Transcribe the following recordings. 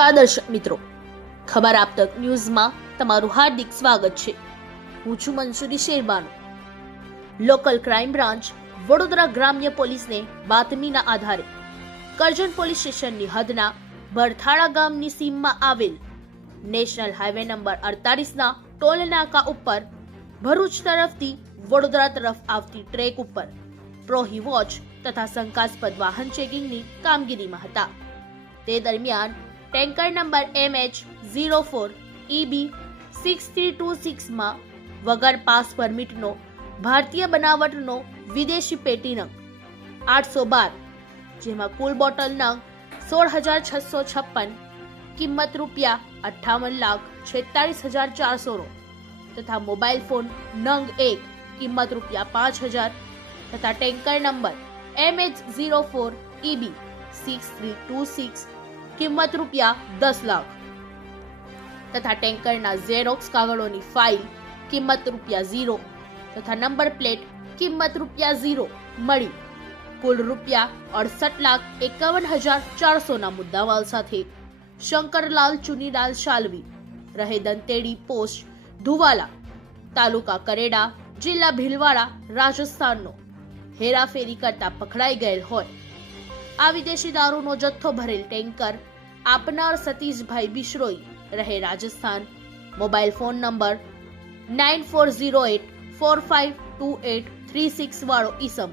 નમસ્કાર દર્શક મિત્રો. ખબર આપ ન્યૂઝમાં તમારું હાર્દિક સ્વાગત છે. હું છું Mansuri Sherbanu. Local crime branch Vadodara ગ્રામ્ય પોલીસને બાતમીના આધારે કરજણ પોલીસ સ્ટેશનની હદના ભરથાળા ગામની સીમમાં આવેલ નેશનલ હાઈવે નંબર અડતાલીસના ટોલ નાકા ઉપર ભરૂચ તરફથી વડોદરા તરફ આવતી ટ્રેક ઉપર પ્રોહી વોચ તથા શંકાસ્પદ વાહન ચેકિંગની કામગીરીમાં હતા. તે દરમિયાન tanker number M H zero four E B six three two સિક્સમાં વગર પાસ પરમિટનો ભારતીય બનાવટનો વિદેશી પેટી નંગ આઠસો બાર જેમાં કુલ બોટલ નંગ સોળ હજાર છસો છપ્પન કિંમત રૂપિયા અઠ્ઠાવન લાખ છેતાલીસ હજાર ચારસોનો તથા મોબાઈલ ફોન નંગ એક કિંમત રૂપિયા પાંચ હજાર તથા tanker number M H zero four E B six three two six કિંમત રૂપિયા દસ લાખ. તથા ટેન્કરના ઝેરોક્સ કાગળોની ફાઇલ કિંમત રૂપિયા ઝીરો તથા નંબર પ્લેટ કિંમત રૂપિયા ઝીરો મળી. કુલ રૂપિયા અડસઠ લાખ એકાવન હજાર ચારસોના મુદ્દામાલ સાથે શંકરલાલ ચુનીલાલ શાલવી, રહે દંતેડી પોસ્ટ, ધુવાલા, તાલુકા કરેડા, જિલ્લા ભીલવાડા, રાજસ્થાનનો. હેરાફેરી કરતા પકડાઈ ગયેલ હોય. આ વિદેશી દારૂનો જથ્થો ભરેલ ટેન્કર આપનાર સતીશભાઈ બિશ્રોઈ રહે Rajasthan. Mobile phone number nine four zero eight four five two eight three six વાળો ઈસમ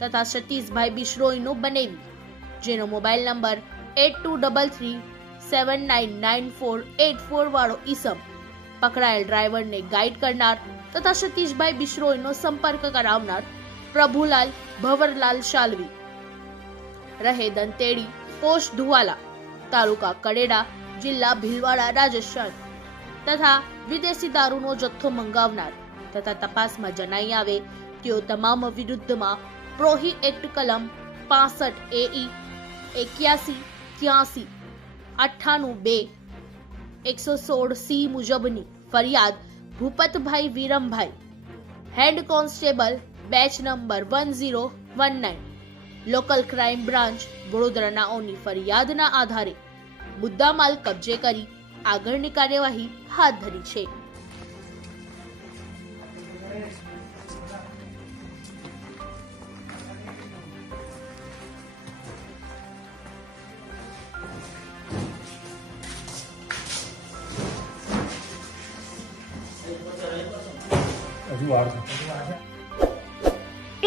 તથા સતીશભાઈ બિશ્રોઈનો બનેવી. જેનો mobile number eight two double three seven nine nine four eight four વાળો ઈસમ. પકડાયેલ ડ્રાઈવરને ગાઈડ કરનાર તથા સતીશભાઈ બિશ્રોઈનો સંપર્ક કરાવનાર પ્રભુલાલ ભવરલાલ શાલવી. રહે દંતેડી પોષ ધુવાલા. તાલુકા કડેડા જિલ્લા ભીલવાડા રાજસ્થાન તથા વિદેશી દારૂનો જથ્થો મંગાવનાર તથા તપાસમાં જણાઈ આવે તેઓ તમામ વિરુદ્ધમાં પ્રોહી એક્ટ કલમ પાસઠ એઈ એક્યાસી ત્યાસી અઠ્ઠાણું બે એકસો સોળ સી મુજબની ફરિયાદ Bhupatbhai Virambhai head constable batch number one zero one nine local crime branch વડોદરાનાઓની ફરિયાદના આધારે મુદ્દામાલ કબજે કરી આગળની કાર્યવાહી હાથ ધરી છે. હજુ